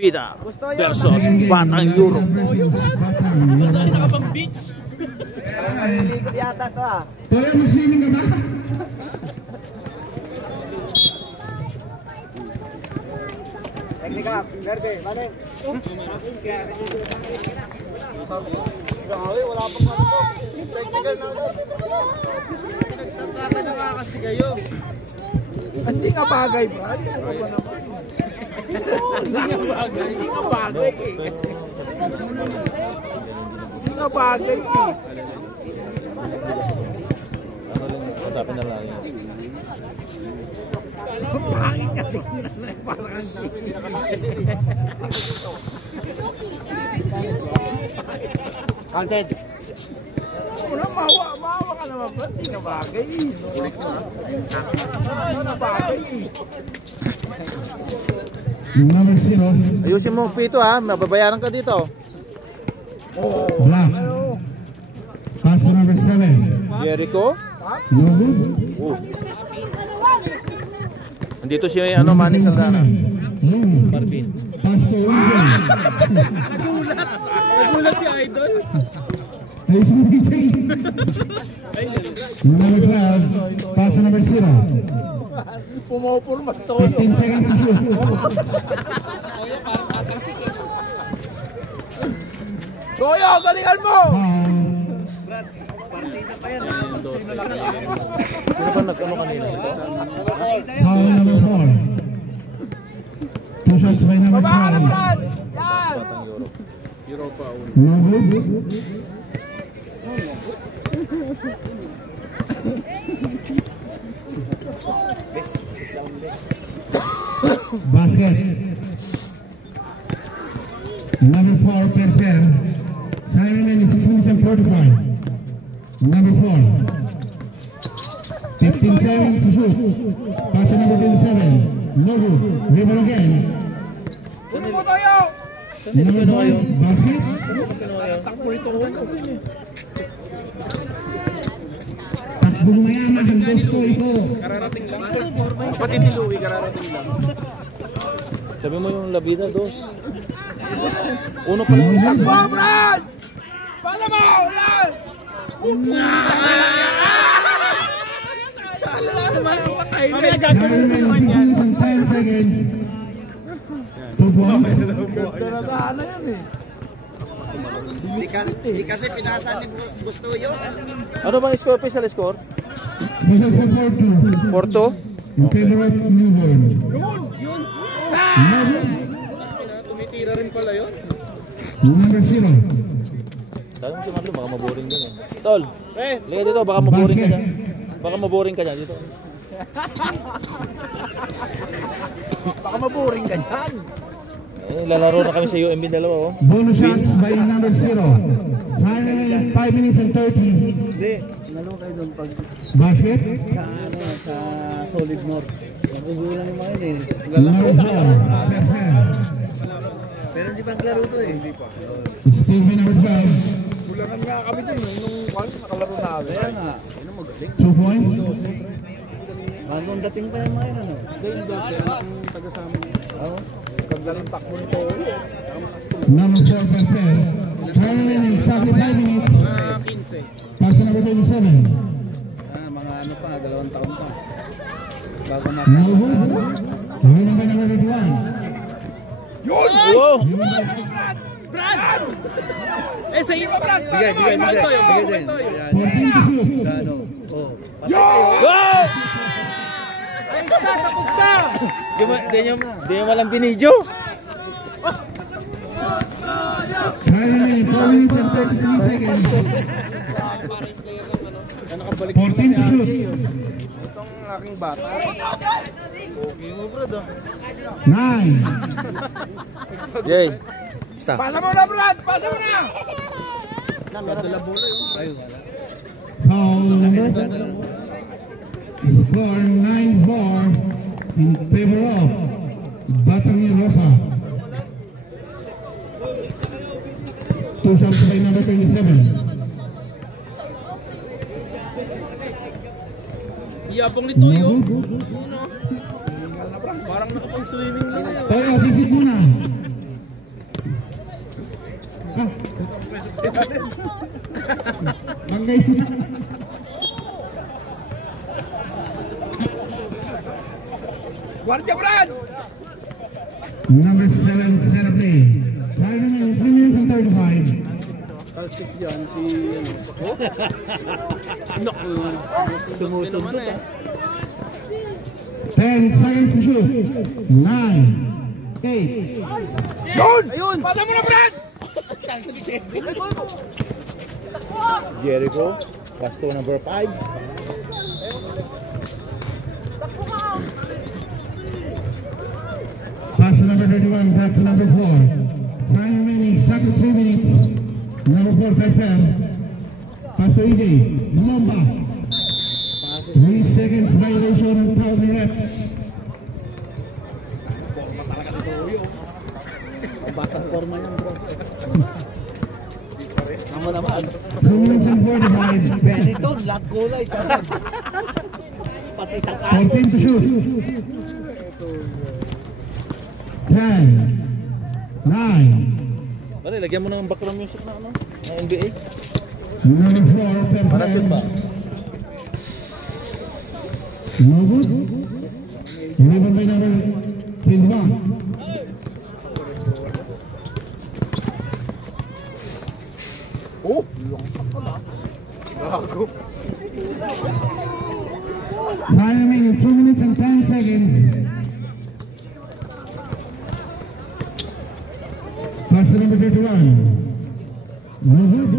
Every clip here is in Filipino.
Vida versus Batang Europe. Nakapang beach. Nalilikod yata to ah. Toyo, mag-swimming ka ba? Teknika, verde, balik. Grabe, wala pang ano to. Technical na ako. Nagtataka na kasi kayo. Hindi nga bagay, bro. Hindi nga bagay. Hindi nga bagay eh. Usapin na lang yan. Pangit ka tingnan na parang Content. wala, mawa ka naman ba? Hindi nga bagay eh. Hindi nga bagay eh. Ayusin mo pito ha, mababayaran ka dito. Black. Pass to number 7. Jericho. No good. Nandito si ano, Manny Saldana. Marvin. Pass to Wilson. Nagulat si Idol. Ayos mo dito. Number 12. Pass to number 0. Pumupulmas to. 15 seconds to shoot. Toyo, galingan mo! Kasi ba nag-ano kanina ito? Foul number 4. 2 shots by number 12. Batang Europe. Europa. No good. Basket. Number 4, pair. Time remaining 6 minutes and 45. Number 4. 15 seconds to shoot. Pass number 27. No good. River again. Number 1, basket. Takbong mayaman ang gusto ito. Kararating lang. Kapatid ni Louie, kararating lang. Sabi mo yung labida, dos. Uno pa lang. Takbo, Brad! Pala mo! Ulan! Sala naman ang patay. Mamaya gagawin mo naman yan. 10 seconds. 2 points. Daragana yan eh. Di kasi pinasa ni gusto yun. Ano bang score, official score? This is for 4-2? in favor of Newborn. Yun. Tumitira rin pala yun. Number 0. Sabi mo si Marlo, baka maboring din eh. Tol, liga dito, baka maboring ka dyan. Baka maboring ka dyan dito. Baka maboring ka dyan. Eh, lalaro na kami sa UMB dalawa oh. Bonus shots by number 0. Time 5 minutes and 30. Hindi. Nalo kayo doon pag Basket. sa ano, sa Solid North. Nagugulan yung mga yun eh. Number 4. Pero hindi pa naglaro to eh. Hindi pa. Still by number 12. Kulangan nga kami dun eh. Nung kwan, nakalaro na kami. Kaya nga. Ano magaling? 2 points. Bagong dating pa yung mga yun ano. Hindi, yung 12. Ang taga-sama. Oo. Ganda ng takbo nito. Number 4 per pair. Time remaining exactly 5 minutes. 15. Pass to number 27. Mga ano pa, 2 taon pa. Bago nasa No good. Winning by number 81. Wow! Brad! Eh, sa iyo pa, Brad! Bigay din. 14 to shoot. Ano? Oh. Patay kayo. Wow! Ayos na, tapos na! Di nyo malang binidyo. Time remaining 4 minutes and 33 seconds. 14 to shoot. Itong aking bata. Okay mo, Brad. 9. Yay. Basta. Pasa mo na, Brad! Pasa mo na! Kadala bola yun. Ayun. Foul number. Score 9-4 in favor of Batang Europa. 2 shots by number 27. Iyabong ni Toyo. Parang nakapang-swimming lang yun. Toyo, sisit muna. Manggay. Guardia Brad! Number 7, center play. Time remaining 3 minutes and 35. Talsik yan si... Sumusunod eh. 10 seconds to shoot. 9, 8. Yun! Ayun! Pasa mo na Brad! Jericho, pass to number 5. Pass to number 31, back to number 4. Time remaining exactly 3 minutes. Number 4, prepare. Pass to EJ. Lumumba. 3 seconds violation and foul ni ref. Basang forma yan bro. Tama naman. 2 minutes and 45. Benito, lahat kulay. Pati sa 14 to shoot. 10, 9, Pare, lagyan mo ng background music na ano? Na NBA. number 4, Parang yun ba? no good. Rebound by number 21. Oh! Gago. Time remaining 2 minutes and 10 seconds. Pass to number 31. No good.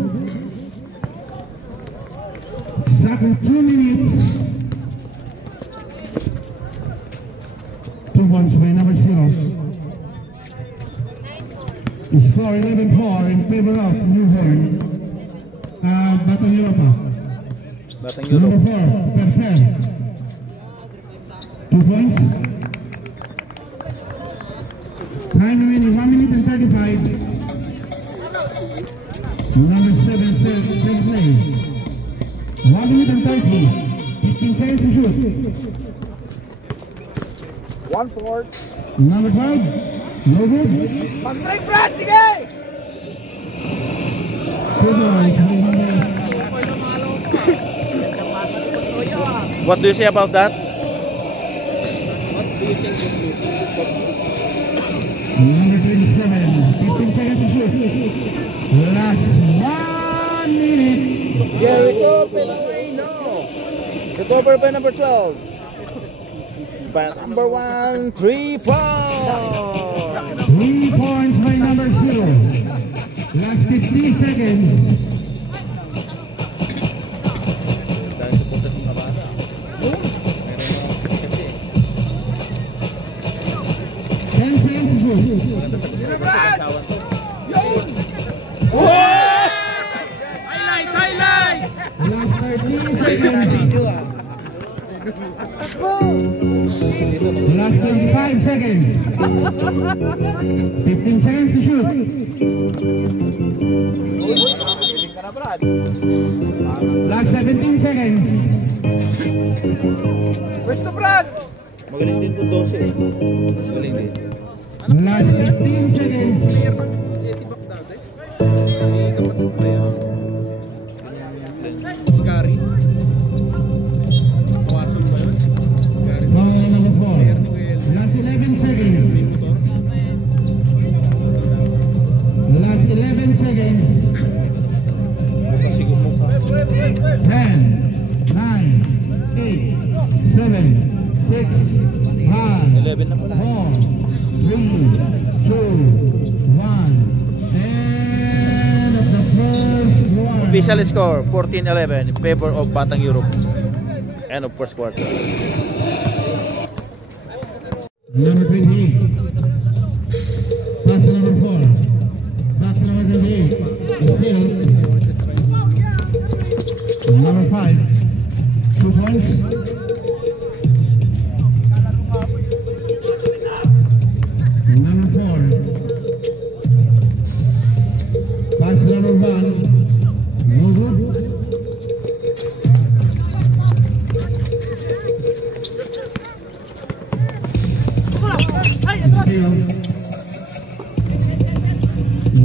Exactly 2 minutes. 2 points by number 0. Score 11-4 in favor of Newborn. Batang Europa. Batang Number Europe. 4, Perfer. 2 points. Time remaining 1 minute and 35. Number 7, same play. 1 minute and 30. 15 seconds to shoot. 1-4. Number 5, no good. Mag-strike Brad, sige! 2 points. What do you say about that? Number 27, 15 seconds to shoot. Last 1 minute. Jericho, away, no. It's over by number 12. By number 1, 3, 4. 3 points by number 0. Last 15 seconds. Dahil sa punta ng kabata. Meron na kasi. 10 seconds to shoot. Highlights! Highlights! Last 13 seconds. Last 25 seconds. 15 seconds to shoot. Last 17 seconds. Pwesto Brad! Magaling din po 12 eh. Magaling din. Last 15 seconds. Etibak dati. Hindi kapatid pa yan. Si Gary. Kawasan ba yun? Gary. Ball number 4. Last 11 seconds. Last 11 seconds. Kasi gumukha. 10, 9, 8, 7, 6, 5, 11 na pala. 4, 3, 2, 1. End of the first quarter. Official score 14-11 in favor of Batang Europe. End of first quarter. Number 28. Pass to number 4. Pass to number 28. Still. Number 5. 2 points. Number 4. Pass to number 1. No good. Still.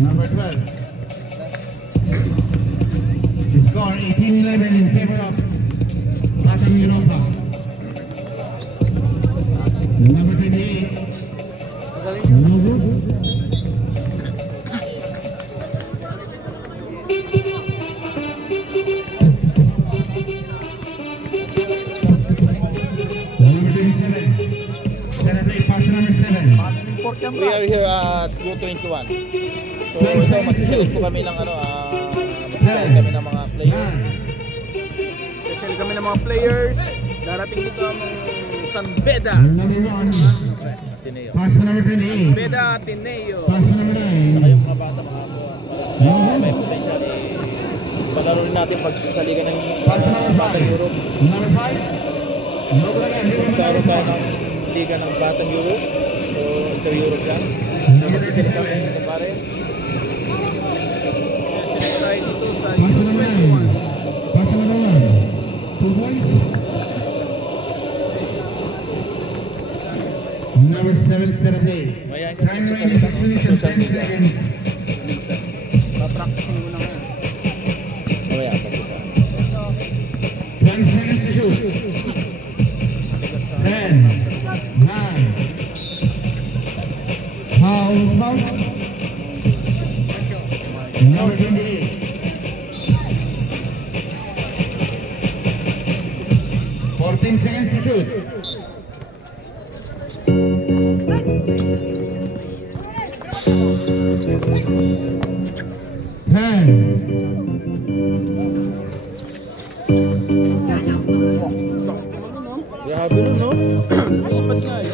Number 12. score 18-11 in favor of Batang Europa. Number 28. No good. We are here at U21. So ito, mag-select po kami ng ano, mag-select kami ng mga players. Session kami ng mga players. Darating dito ang San Beda. Ateneo. Beda Ateneo. Saka yung mga bata, mga may potential palaro rin natin pag sa Liga ng Batang Europe. Magkaroon tayo ng Liga ng Batang Europe. So, inter-Europe lang. So, mag-select kami ng pare. Session tayo dito sa U21. Number 778. Mayayain ka Time sa remaining salita, 6 minutes and social 10 media. seconds. Papracticing ko na ngayon. Mamaya, pagkita. 20 seconds to shoot. 10, 9. Foul. Number 28. 14 seconds to shoot. 10. Grabe nun, no? Lipat nga eh.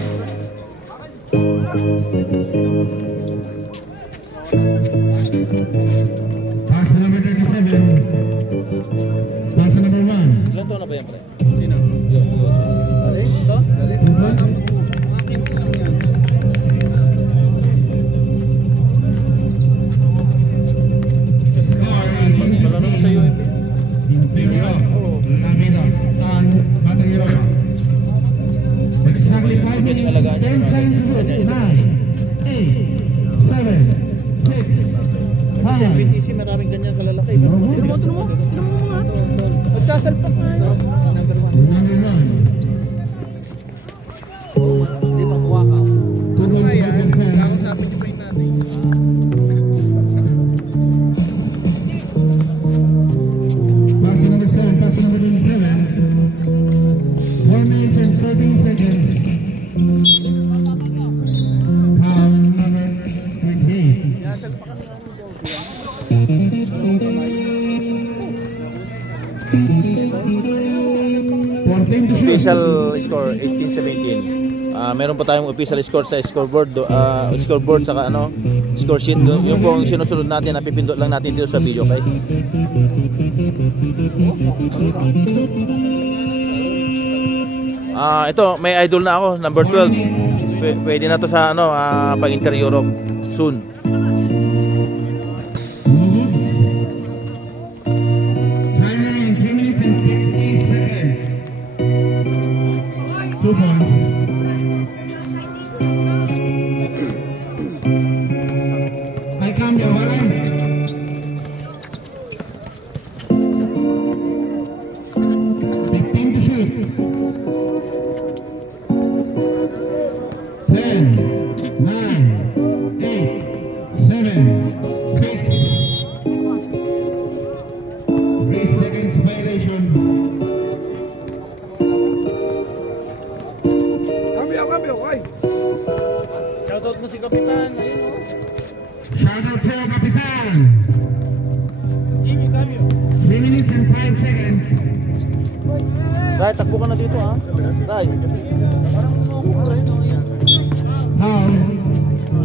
Pass number 37. Pass number 1. Ilan taon na ba yan, pre? Sino? Dali? Ito? Dali? Mga kids lang yan. Malaro ko sa UMP. Imperial Lamida and Batang Europa. Exactly 5 minutes, 10 seconds to shoot. 9, 8, 7, 6, Kasi 5. PTC, maraming ganyan kalalaki. Tinan mo mga. Magsasalpak na yun. Number 1. Number 1. Hindi pa kuha ka. 2 points Kaya, by Belfast. kakasapin niyo pa yung nanay. Pass number 7, pass number 27. 4 minutes and 13 seconds. Foul number 28. Yasal pa kami namin daw. 14 to shoot. Official score 18-17. Meron pa tayong official score sa scoreboard, scoreboard saka ano, score sheet. Yung po ang sinusunod natin, napipindot lang natin dito sa video, okay? Ito, may idol na ako, number 12. Pwede na to sa ano, pag Inter Europe soon. Time remaining 3 minutes and 50 seconds. 2 points. Ay cambio, ¿vale? 15 to shoot. 10, 9, 8, 7, 6. 3 seconds violation. Cambio, ay. Shoutout mo si Kapitan. Ayun o. Shout out sa'yo, Kapitan. Jimmy, cambio. 3 minutes and 5 seconds. Ray, takbo ka na dito, ha? Ray. Parang umuupo ka rin. Foul.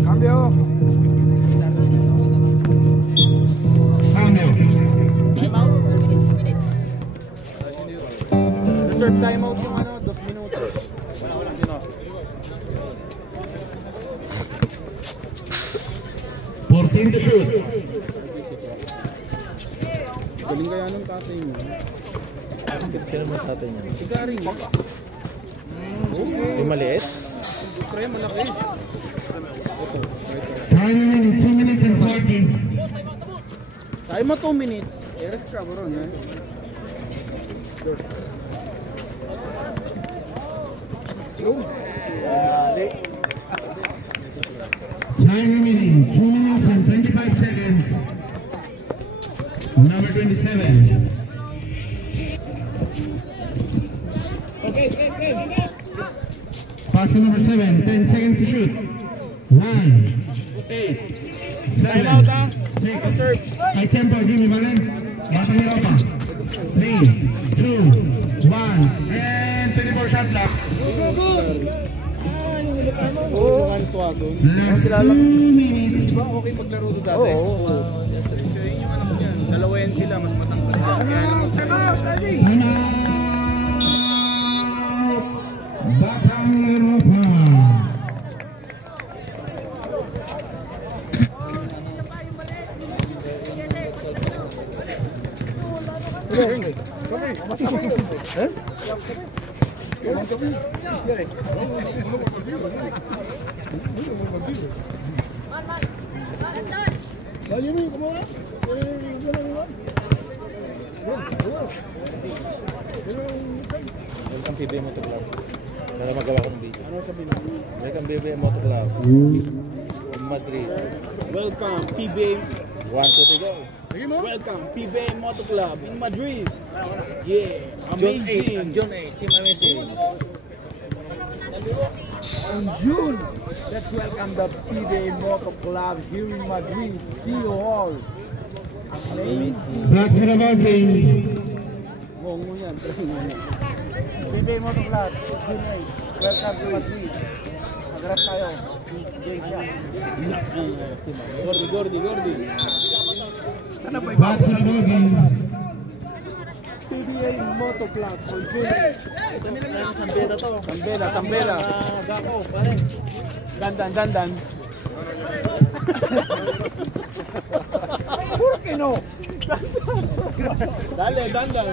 Cambio. Cambio. Timeout. Reserve timeout yung ano, 2 minutos. Wala. Sino? 14 to shoot. Galing kaya ng tatay mo. Sino mo sa atin yan? Si Garing. Yung maliit? Pre, malaki. Time remaining 2 minutes and 40. Tayo mo 2 minutes. Eres cabrón, eh. Time remaining 2 minutes and 25 seconds. Number 27. Pass to number 7, 10 seconds to shoot. 9, 8, 7, 6. High tempo, Jimmy Valen. Batang Europa. 3, 2, 1, and 24 shot clock. Last 2 minutes. Diba okay paglaro doon dati? Oo. So yun yung anak niyan. Dalawa yan sila, mas matangkad yan. Kaya naman sa Time out. Batang Europa. Welcome PBA Moto Club. Para magawa ko ng video. Ano sabihin mo? Welcome PBA Moto Club. In Madrid. Welcome, PBA. 1, 2, 3, go. Welcome, PBA Moto Club in Madrid. Yeah, amazing. John 8. Team amazing. On June, let's welcome the PBA Moto Club here in Madrid. See you all. Amazing. Back to the ball game. Mongo yan, PBA Moto Club, June 8. Welcome to Madrid. Agras tayo. Gordy. Back to the ball game. PBA Moto Club on June 8. Sambela. Gako, pare. Dandan. ¿Por qué no? Dale, dandan.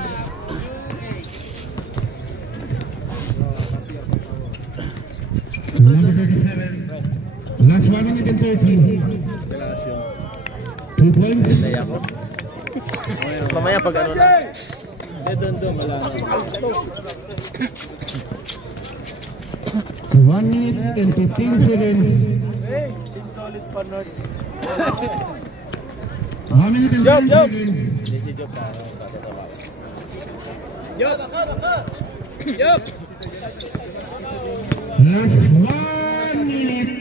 Number 37. Last 1 minute and 30. 2 points. Daya ko. Mamaya pag ano na. Doon, wala na. 1 minute and 15 seconds. Hey, team solid pa North. 1 minute and 10 seconds. This is your para tatatawa. Last 1 minute.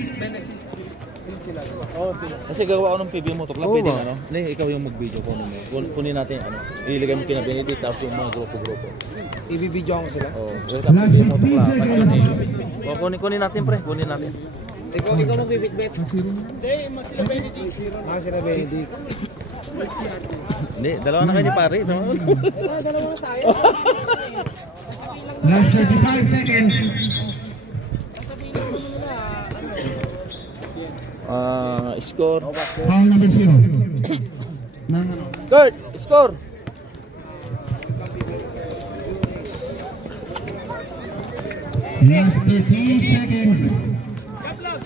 Kasi gagawa ako ng PBA Moto Club. Pwede ano? Hindi, ikaw yung mag-video. Kunin natin ano. Ilagay mo kina Benedict tapos yung mga grupo-grupo. Ibibidyo ko sila. Oh, welcome to PBA Moto Club. Oh, kunin natin pre. Kunin natin. Ikaw magbibitbit. Hindi, mas sila Benedict. Hindi, dalawa na kayo ni pare. Dalawa na tayo. Last 35 seconds. Score. Foul number 0. Kurt, score. Last 30 seconds.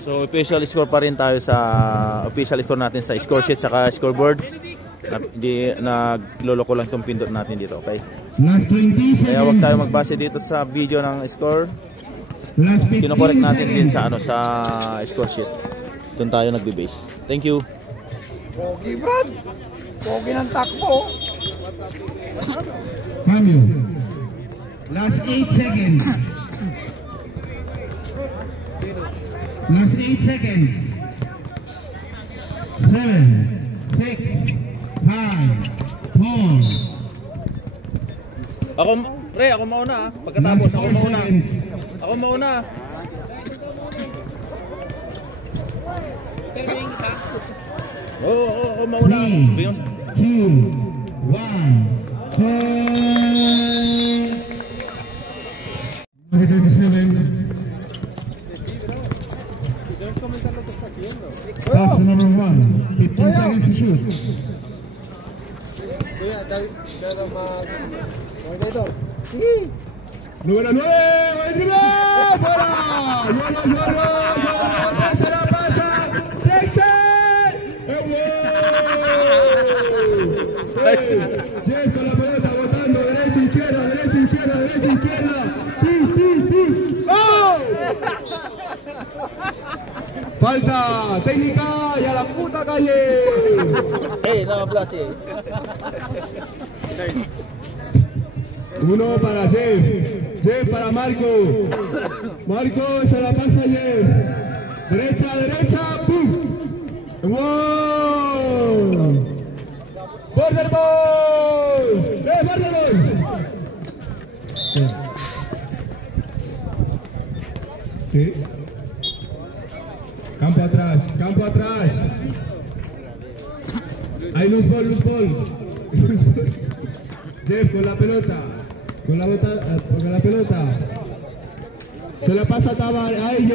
So official score pa rin tayo sa official score natin sa score sheet saka scoreboard. Hindi nagloloko lang itong pindot natin dito, okay? Last 20 seconds. Kaya wag tayo magbase dito sa video ng score. Last 15 Kino-correct natin din seconds. sa sa score sheet. Doon tayo nagbe-base. Thank you. Pogi, Brad. Pogi ng takbo. Cameo. Last 8 seconds. Last 8 seconds. 7, 6, 5, 4. Ako mauna ah. Pagkatapos ako mauna. Ako mauna. Oo, mauna. 3, 2, 1, 27. Pass to number 1. 15 seconds to shoot. Número 9, ¡fuera! ¡Pasa la pasa! ¡Jackson! Jeff con la pelota, botando, derecha, izquierda, derecha, izquierda, derecha, izquierda. ¡Pum, pum, pum! ¡Oh! Falta técnica y a la puta calle. No aplausi. Uno para Jeff. Jeff para Marco. Marco se la pasa a Jeff. Derecha, derecha, ¡pum! ¡Wow! ¡Border Boys! ¡Border Boys! ¿Qué? Campo atrás, campo atrás. Hay luz ball, luz ball. Jeff con la pelota. Con la pelota. Se la pasa a Tabar, a AJ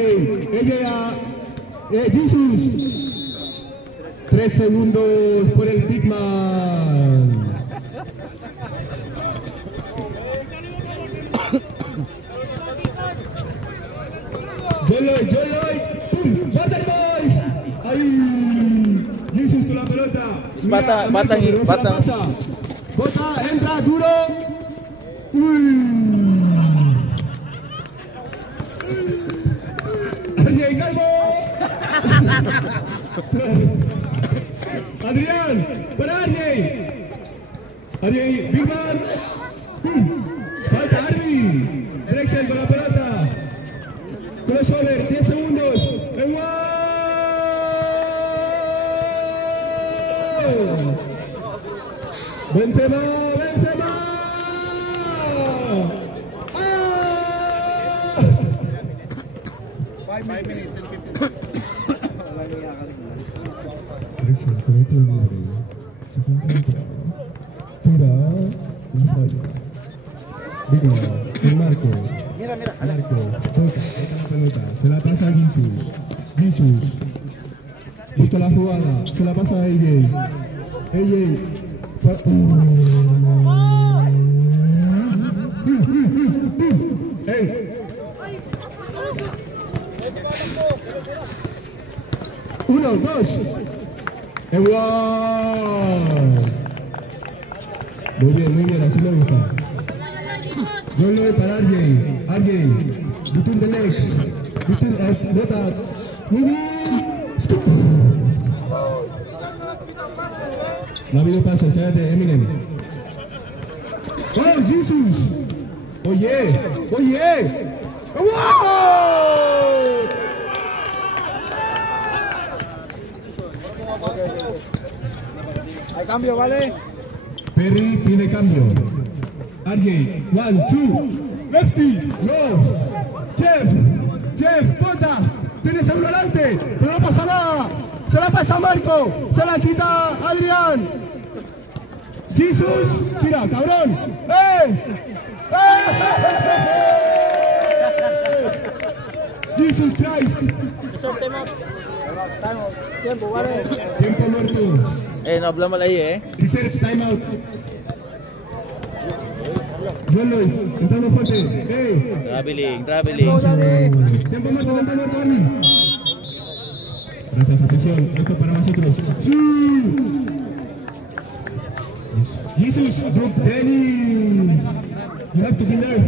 a Jesus. 3 segundos por el Big Man. Joloy, ¡pum! Water Boys. Ahí. Jesus con la pelota. Bata. Bota, entra, duro. Uy. Adrián Calvo. Adrián, para Adrián. Adrián, Big Man. Falta Arby. Drexel con la pelota. Crossover, 10 segundos. ¡En wow! Benzema. Marco. Mira. Marco, toca la pelota, se la pasa a Jesus. Busca la jugada, se la pasa a AJ. Uno, dos. ¡Wow! Muy bien, así me gusta. Joloy para RJ, between the legs, bota, no ha habido paso, espérate, Eminem. ¡Oh, Jesus! ¡Oye! ¡Wow! Hay cambio, ¿vale? Perry tiene cambio. RJ, 1, 2, lefty, no. Jeff, bota, tienes uno adelante, pero no pasa nada. Se la pasa a Marco, se la quita Adrián. Jesus, tira, cabrón. Jesus Christ. Tiempo, ¿vale? Tiempo muerto. No hablamos ahí, Reserve, time out. Joloy, entrando fuerte. Traveling. Tiempo muerto, Army. Gracias, atención, esto para nosotros. Jesus, Brook Dennis. You have to be there.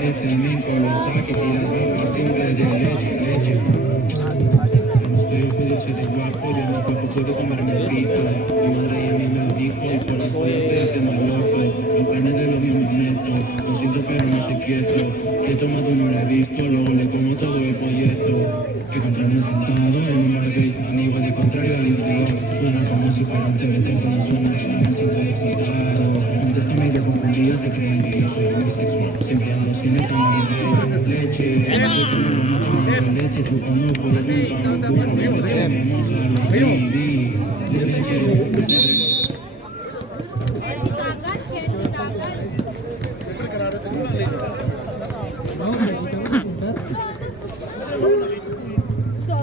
Es el men con los saques y las bambas siempre de leche. Estoy judicio de guapo, de mi cuerpo puedo tomarme el grito. Mi madre y a mí me lo dijo, y por las pollas estoy haciendo loco. Los panes de los mismos netos, lo siento pero no soy quieto. Que he tomado no lo he visto, luego le como todo el proyecto. Que encontrarme sentado en un bar de igual de contrario al interior. Suena como si fuera un TVT cuando suena, me siento excitado. Contéstame que confundida se creen que yo soy homosexual. Siempre ando sin el tamaño de leche. Leche chupando por el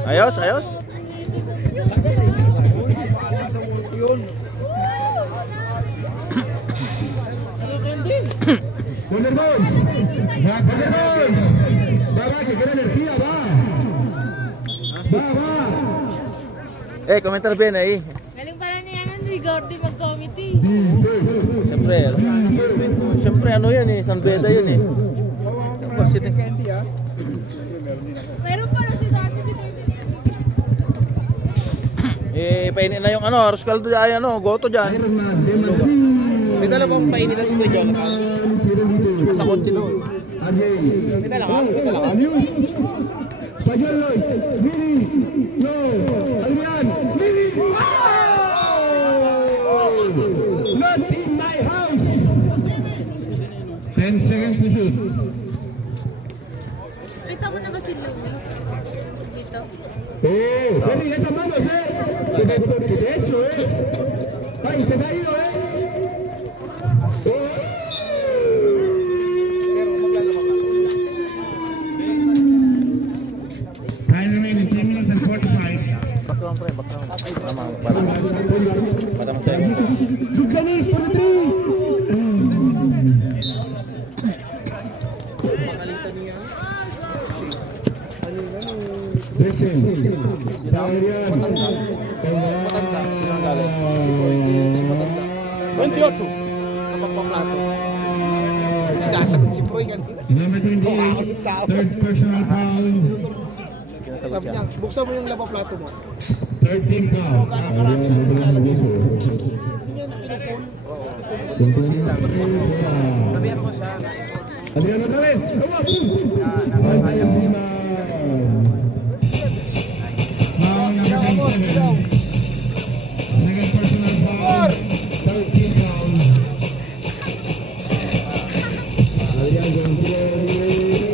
Ayos? Corner boys. Corner boys. Va, que quiere energía, va. Va. Komentar bien ahí. Galing pala niya yan, Rigordy mag-committee. Siyempre ano yan eh, San Beda yun eh. Meron pala si dati si Pwede. Painin na yung arroz caldo dyan, goto dyan. May dala bang painitan si Kuya Jonathan? Sa kotse doon. May dala ka? Payoloy, Mili, no, Adrian, Mili, not in my house. 10 seconds to shoot. Kita mo na ba si Louie? Dito. Pero esa manos, de hecho, ay, se ha caído, Time remaining 10 minutes and 45. Background pre, background. Para masaya. Lucanis for the three. Listen. Adrian. 28 sa pagpaplato. Sinasagot si Boy kanina. Number 28, third personal foul. Sabi niya, buksan mo yung labaplato mo. 13 foul. Sabihan mo siya. Adrian otra vez. Foul number 27. Second personal foul. 13 foul. Adrian González.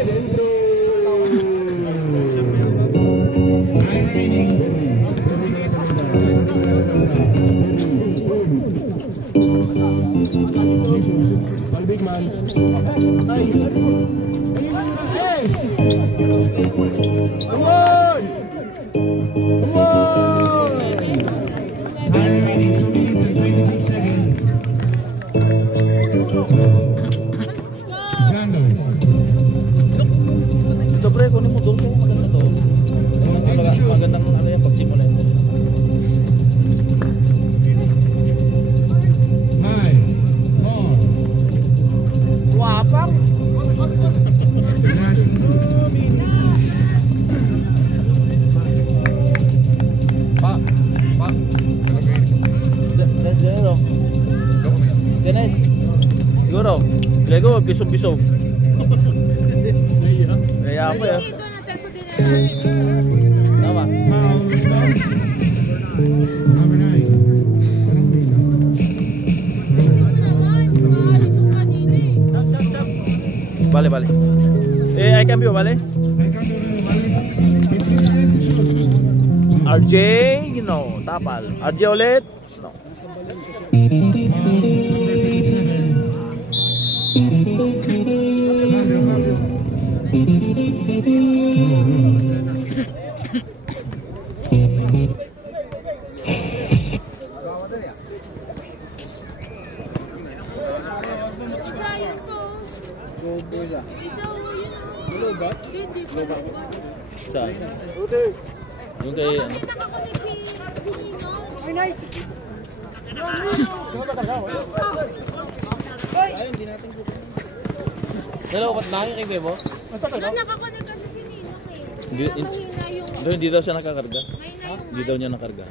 Dentro. Time remaining. Pal big man. Ay. Come on. Come on. Time remaining 2 minutes and 26 seconds. Gando. Ito pre, kunin mo doon. Maganda to. Magandang ano yan, pagsimula yan. 9, 4. Swapang. Last 2 minutes. Siguro. Dennis. Siguro. Lego, bisog-bisog. Kaya ako ya. Dito, natal ko din na Tama. Number 9. Vale. Hay cambio, ¿vale? RJ, no. Tapal. RJ ulit? No. Saan? Yung kay ano? Nakakunik si Rapinino. Hello, ba't nakikay Bebo? Doon nakakunik kasi si Nino eh. Hindi, Kaya mahina yung... hindi daw siya nakakarga. Mahina yung... Hindi daw niya nakarga.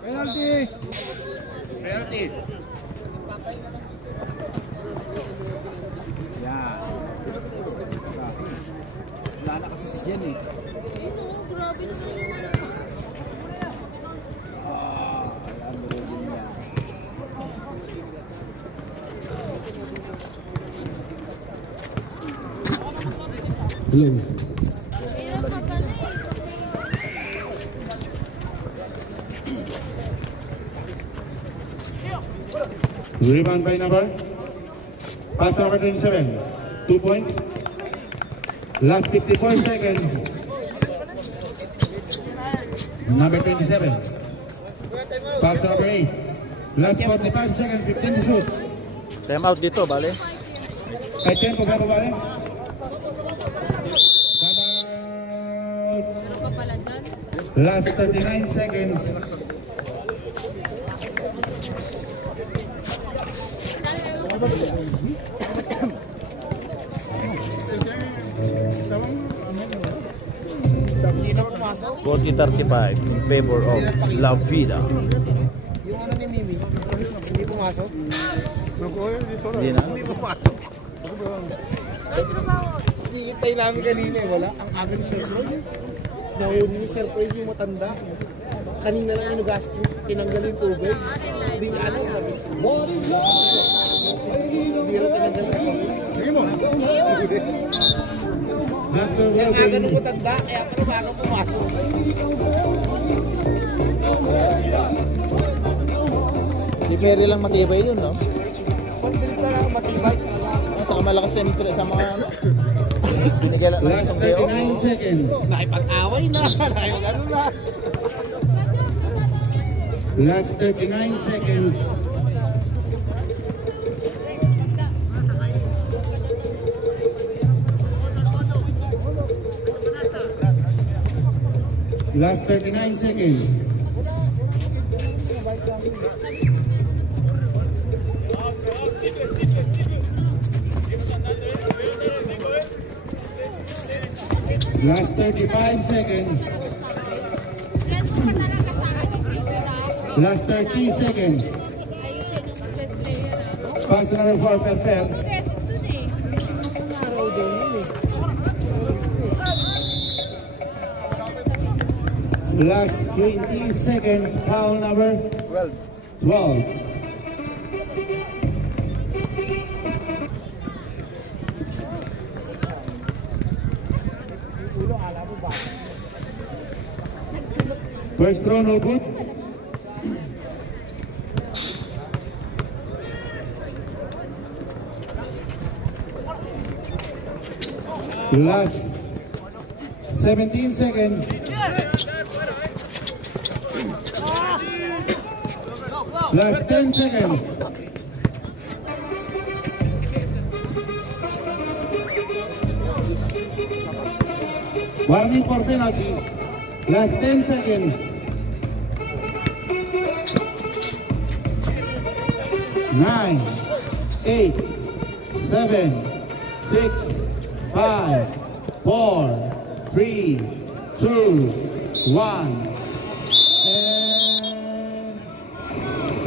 Penalty. Penalty. Yan. Wala na kasi si Jen eh. Ayun o, grabe na sa'yo. Ayan, marunong yan. Hirap pa ka na eh. Rebound by number Pass number 27. 2 points. Last 54 seconds. Number 27. Pass number 8. Last 45 seconds. 15 to shoot. Time out dito, bale. Kay tempo ba bale? Time out. Ano pa pala dyan? Last 39 seconds. Hindi na pumasok. 40-35 in favor of La Vida. Yung ano ni Mimi, hindi pumasok. Hindi na. Hindi pumasok. Hinihintay namin kanina eh, wala. Ang aga ni Sir Floyd. Nahuli ni Sir Floyd yung matanda. Kanina lang inugas, tinanggal yung tubig. Hindi niya alam, sabi, what is love? Hindi rin tinanggal yung tubig. Sige mo. Kaya nga ganun matanda, kaya pero bago pumasok. Si Perry lang matibay yun, no? Pag-trip na lang matibay. Saka malakas siyempre sa mga ano. Binigyan lang ng Last isang deo. 39 seconds. Nakipag-away na, nakipag-ano na. Last 39 seconds. Last 39 seconds. Last 35 seconds. Ganito ka talaga sa akin. Last 30 seconds. Ayusin yung best player. Pass number 4, Perfect. Kasi dun eh. Araw din yun eh. Last 20 seconds. Foul number 12. First throw, no good. Last 17 seconds. Last 10 seconds. Warning for penalty. Last 10 seconds. 9, 8, 7, 6, 5, 4, 3, 2, 1. And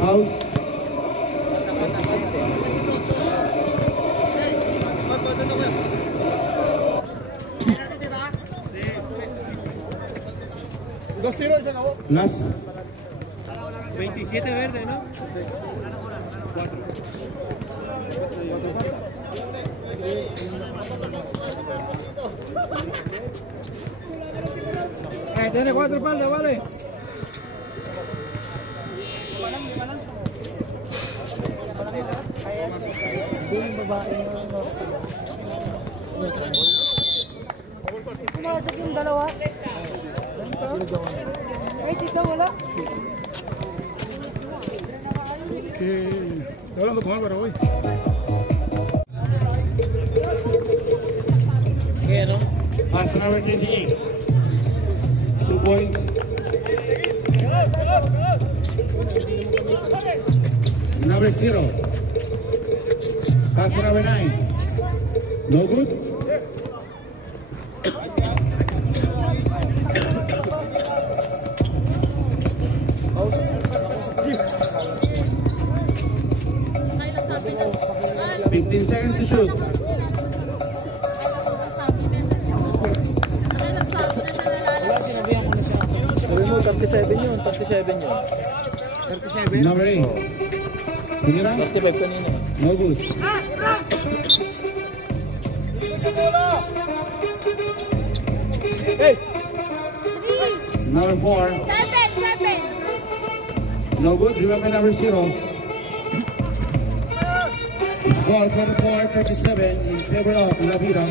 out. Dos tiros y se acabó. Last 27 verde, ¿no? Tiene 4 espaldas, vale. Pumasok yung dalawa. Ay, isa wala. Estoy hablando con Álvaro hoy. pass number 28. 2 points. Number 0. Pass number 9. No good. Fifteen seconds to shoot. Wala, sinabihan ko na siya. Sabi mo, 37 yun. 37 yun. 37? Number 8. Pinira? 35 kanina. No good. Hey! Number 4. 7. No good. Remember number 0. Score 44-37 in favor of La Vida.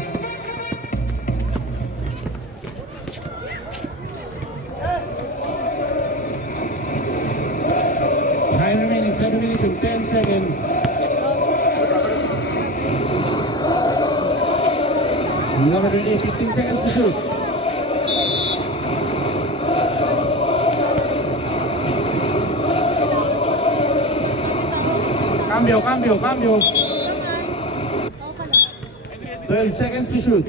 Time remaining 7 minutes and 10 seconds. Number 28, 15 seconds to shoot. Cambio. 12 seconds to shoot.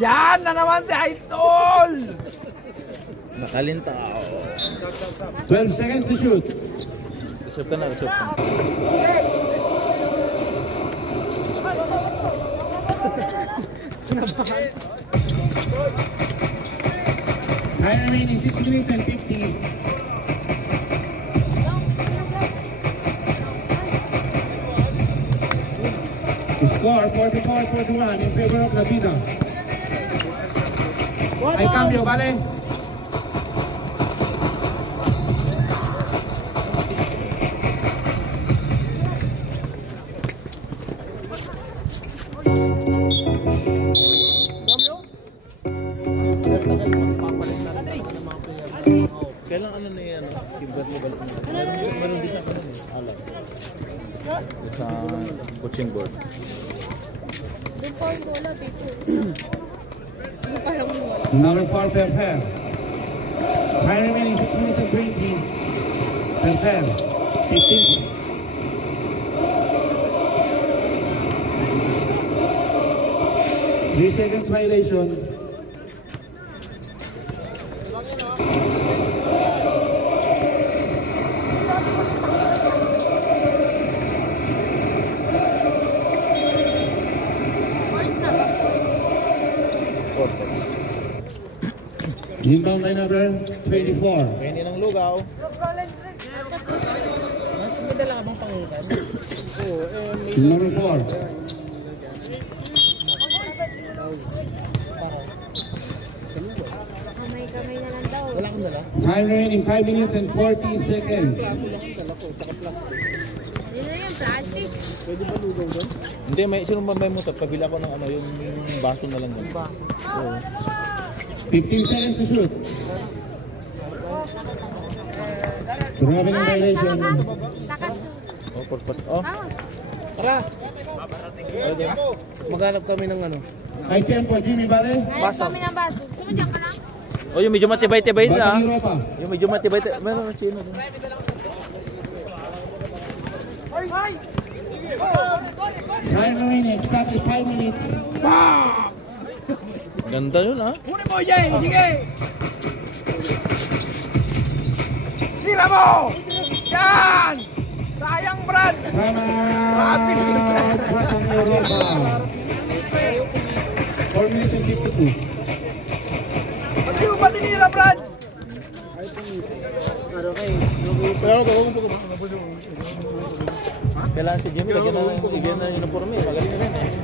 Yan na naman si Idol! Nakalintao. 12 seconds to shoot. Reserve ka na. Time remaining 6 minutes and 50. Score 44-41 in favor of La Vida. Hay cambio, ¿vale? Kailan ano na yan? Kimberly balik na. Meron din sa kanila. Alam. Sa coaching board. Doon pa yung bola dito. Ano pa lang wala? Number 4, Perfer. Time remaining 6 minutes and 20. Perfer. 15. Three seconds violation. Inbound by number 24. Pwede ng lugaw. May dala ka bang pangutan? Number 4. Kamay na lang daw. Wala akong dala. Time remaining 5 minutes and 40 seconds. Ano na yung plastic? Hindi, sino may mutot? Pabila ko ng ano, yung baso na lang. Yung baso? Oo. 15 seconds to shoot. Grabe ng violation. Lakas. Oh, purpot. Oh, Tara! Maghanap kami ng ano. Ay, tempo, Jimmy, bale? Ngayon kami ng baso. Sumadyan ka lang. oh yung medyo matibay-tibay na. Bata ni Ropa. Yung medyo matibay-tibay. Meron sino doon. Time remaining exactly 5 minutes. Ganda yun, ha? Kunin mo, Jay! Sige! Tira mo! Yan! Sayang, Brad! Tama! Bata ni Ropa. 4 minutes and 52. Pag-iyo ba tinira, Brad? Kailangan si Jimmy, lagyan na yung uniforme. Magaling na yan, eh.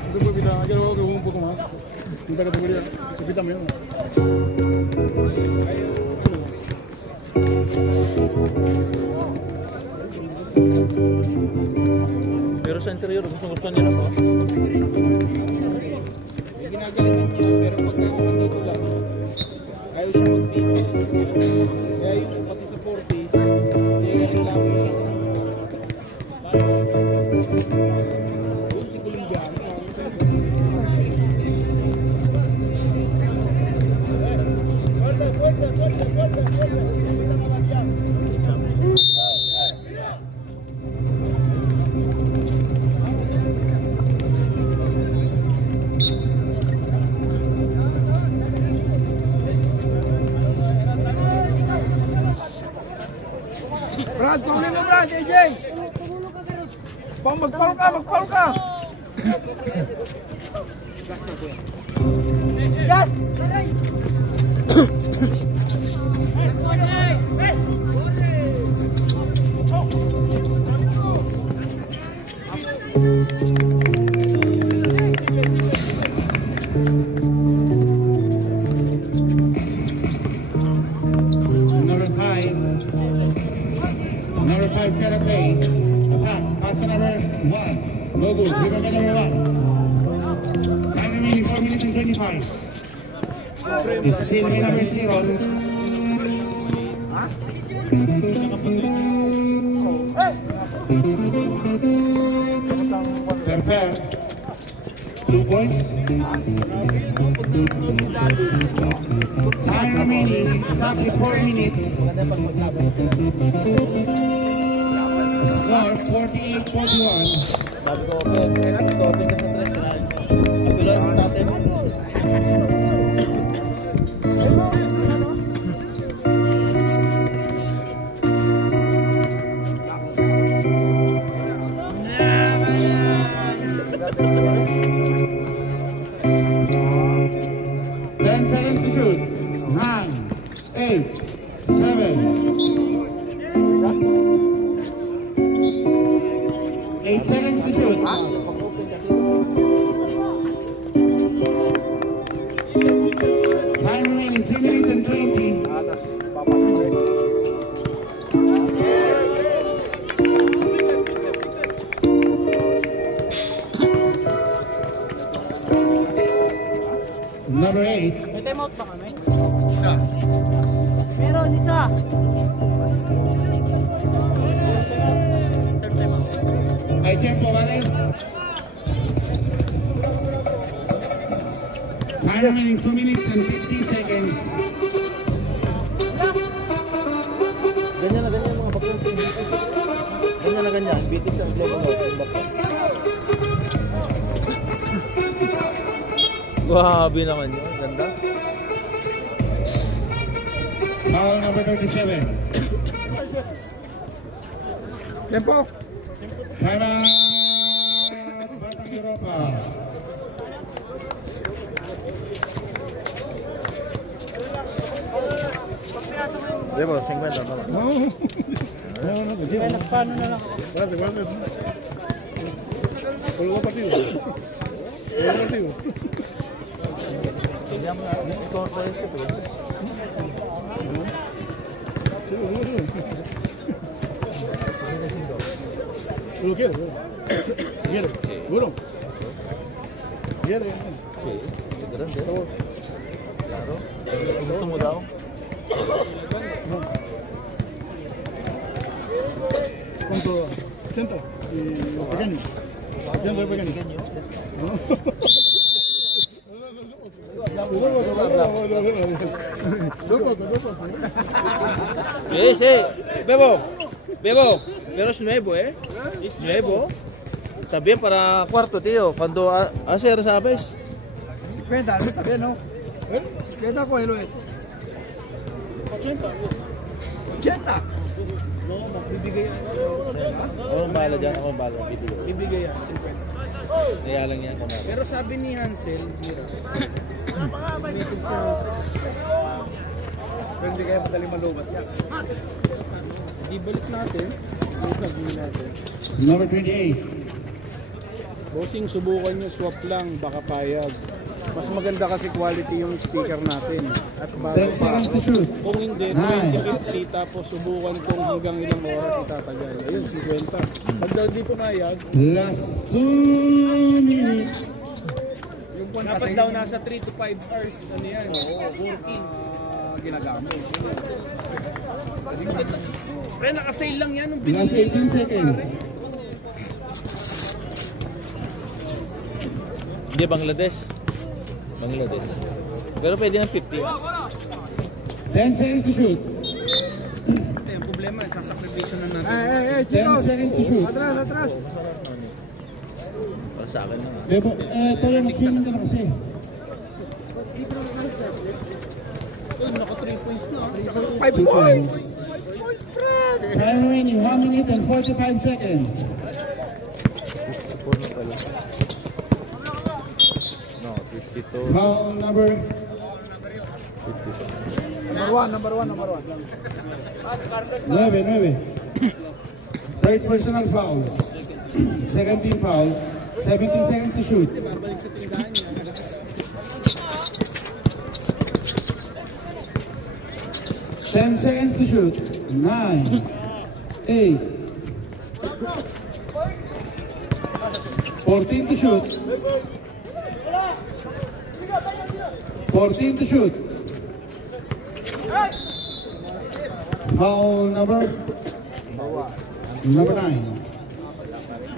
Quinta categoría, se pita menos. Pero sa interior, gusto nila to. Ginagalingan niya, pero pagka dito lang, ayaw siya mag-picture. Kaya yung pati sa 40s, kaya lang yung si Colombiano. Brad, paunin mo, Brad, AJ! Magpalo ka! Yes! Number 5, No good. Rebound by number 1. Time remaining 4 minutes and 25. Discipline by number 0. Fair. 2 points. Time remaining exactly 4 minutes. Score 48-41. Sabi ko, kailan ito, open ka sa tres. Kapilan mo natin. Seconds to shoot. 9, 8, 7. 8 seconds to shoot. Time remaining 3 minutes and 20. Atas, papasok ulit. Number 8. May time out ba kami? Isa. Meron, isa. Third time out. May tempo ka rin. Time remaining 2 minutes and 50 seconds. Ganyan na ganyan mga bakit. Ganyan na ganyan. Bitis ang level of bakit. Grabe naman yun. Ganda. Foul number 37. Tempo! Para Batang Europa. Di ba? 50 tama. Kaya nagpaano na lang. Guarda. Colgó partido. Colgó partido. Ganyan mo na. Ito ako yung step eh. Lo quiero. Quiero. Bueno. Quiero. Sí. Ganun din. Claro. Gusto mo daw? ¿Cuánto? 80. Y pequeño. 80 pequeño. Sí, sí. Bebo. Pero es nuevo, ¿eh? Es nuevo. También para cuarto, tío. Cuando hacer, ¿sabes? 50, está bien, ¿no? 50 con el oeste. 80. Ako ang bahala dyan. Ako ang bahala. Ibigay yan, 50. Kaya lang yan. Kumari. Pero sabi ni Hansel, message si Hansel. Pero hindi kaya madali malubat yan. Ibalik natin. Ibalik natin. Number 28. Bossing, subukan nyo, swap lang, baka payag. Mas maganda kasi quality yung speaker natin. At bago 10 seconds to shoot. kung hindi, 20-50, tapos subukan kung hanggang ilang oras itatagal. Ayun, 50. Pag daw di pumayag, Last 2 minutes. yung dapat daw nasa 3 to 5 hours, ano yan? Oo, working. Ginagamit. Pre, nakasale lang yan. Last 18 seconds. Hindi, Bangladesh. Pero pwede ng 50. 10 seconds to shoot. Ito yung problema, sasakripisyon na natin. 10 seconds to shoot. Atras! Para sa akin lang. Bebo, Toyo, mag-swimming ka na kasi. Uy, naka 3 points na. 2 points. Time remaining 1 minute and 45 seconds. Support na pala. No, 52. Foul number 9. Third personal foul. Second team foul. 17 seconds to shoot. Babalik sa tindahan niya. 10 seconds to shoot. 9, 8, 14 to shoot. 14 to shoot. Foul number 9.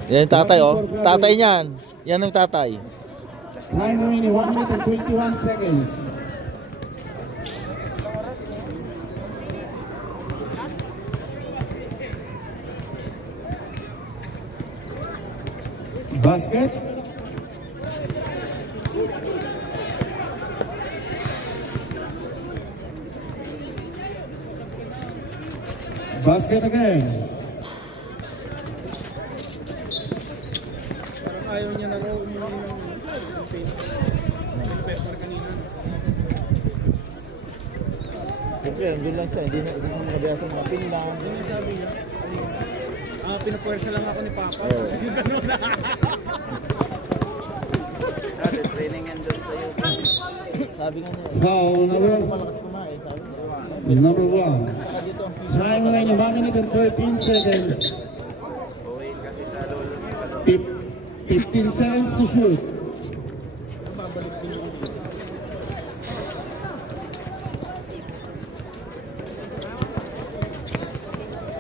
Yan yung tatay, oh. Tatay niyan. Yan ang tatay. Time remaining 1 minute and 21 seconds. Basket. Basket again. Ayaw niya na raw umuwi ng pepper kanina. Siyempre, nandun lang siya. Hindi na magabiasan mga pin lang. Ano sabi niya? Pinapuwersa lang ako ni Papa. Ganun na. Training yan doon sa'yo. Sabi nga niya, Foul number malakas kumain. Sabi niya, number 1. saka dito ang Time remaining 1 minute and 13 seconds. 15 seconds to shoot.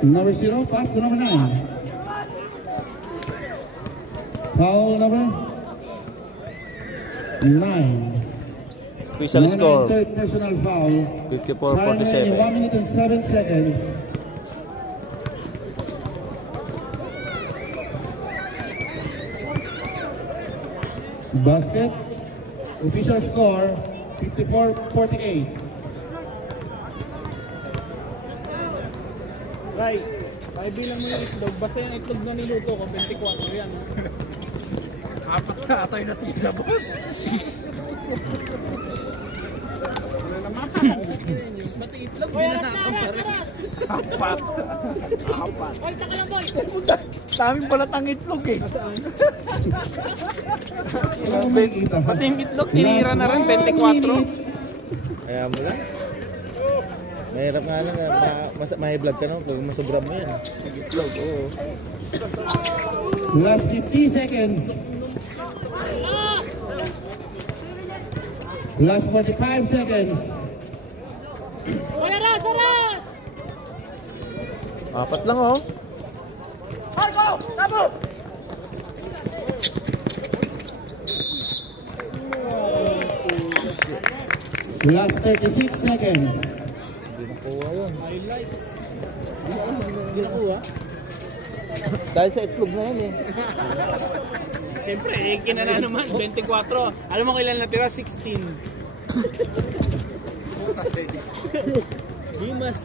Number 0, pass to number 9. Foul number 9. official score. Third personal foul. 54-47. 1 minute and 7 seconds. Basket. Official score 54-48. Right. Bilang mo yung itlog. Basta yung itlog na niluto ko, 24 yan. Apat na tayo natira, boss. Wala naman. Pati itlog, binanatan pa rin. Apat. Boy, taka lang, boy. Daming balat ang itlog eh. Pati yung itlog, tinira na rin, 24. Kaya mo lang. Mahirap nga lang, may vlog ka no, pag masobra mo yan. Vlog, oo. Last 50 seconds. Last 45 seconds. Apat lang oh. Last 36 seconds. Hindi nakuha. Dahil sa itlog na yan eh. Siyempre, kinana naman, 24. Alam mo kailan natira? 16. Dimas.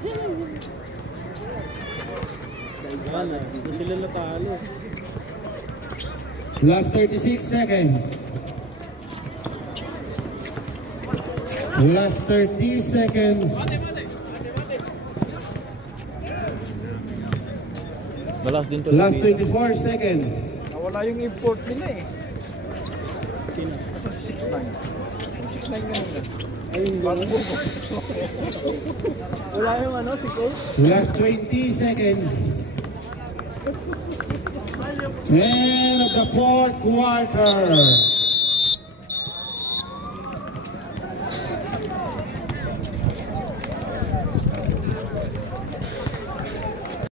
Wala, dito sila natalo. Last 36 seconds. Last 30 seconds. Balas din to. Last 24 seconds. Nawala yung import nila eh. Nasa 6'9". 6'9 kanina. Ayun gano'n. Wala yung ano, si Cole? Last 20 seconds. End of the fourth quarter.